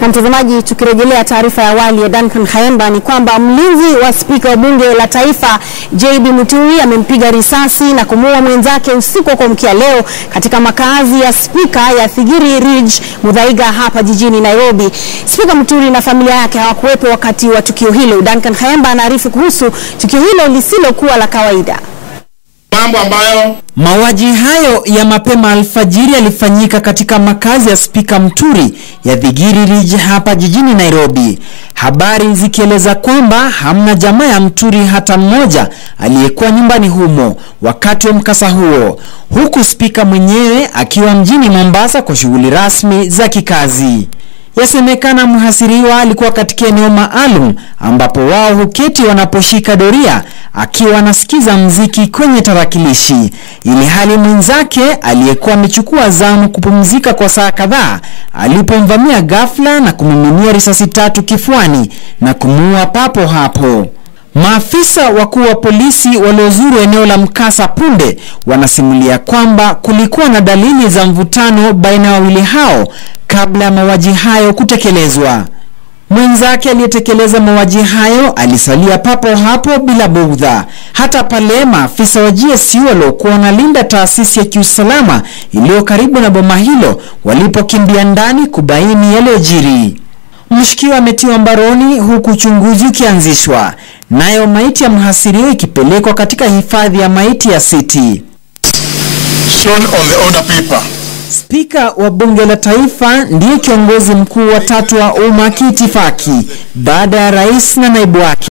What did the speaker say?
Na mtazamaji, tukirejelea taarifa ya awali ya Duncan Khaemba ni kwamba mlinzi wa spika wa bunge la taifa JB Muturi amempiga risasi na kumuua mwenzake usiku wa kuamkia leo katika makazi ya spika ya Thigiri Ridge Muthaiga hapa jijini Nairobi. Spika Muturi na familia yake hawakuwepo wakati wa tukio hilo. Duncan Khaemba anaarifu kuhusu tukio hilo lisilokuwa la kawaida. Mauaji hayo ya mapema alfajiri yalifanyika katika makazi ya spika Muturi ya Thigiri Ridge hapa jijini Nairobi. Habari zikieleza kwamba hamna jamaa ya Muturi hata mmoja aliyekuwa nyumbani humo wakati wa mkasa huo, huku spika mwenyewe akiwa mjini Mombasa kwa shughuli rasmi za kikazi. Yasemekana mhasiriwa alikuwa katika eneo maalum ambapo wao huketi wanaposhika doria akiwa anasikiza mziki kwenye tarakilishi, ili hali mwenzake aliyekuwa amechukua zamu kupumzika kwa saa kadhaa alipomvamia ghafla na kumiminia risasi 3 kifuani na kumuua papo hapo. Maafisa wakuu wa polisi waliozuru eneo la mkasa punde wanasimulia kwamba kulikuwa na dalili za mvutano baina ya wawili hao kabla ya mauaji hayo kutekelezwa. Mwenzake aliyetekeleza mauaji hayo alisalia papo hapo bila bugdha, hata pale maafisa wa GSU waliokuwa wanalinda taasisi ya kiusalama iliyo karibu na boma hilo walipokimbia ndani kubaini yaliyojiri. Mshukiwa ametiwa mbaroni huku uchunguzi ukianzishwa, nayo maiti ya mhasiriwa ikipelekwa katika hifadhi ya maiti ya City. Shown on the order paper. Spika wa bunge la taifa ndiye kiongozi mkuu wa 3 wa umma kiitifaki baada ya rais na naibu wake.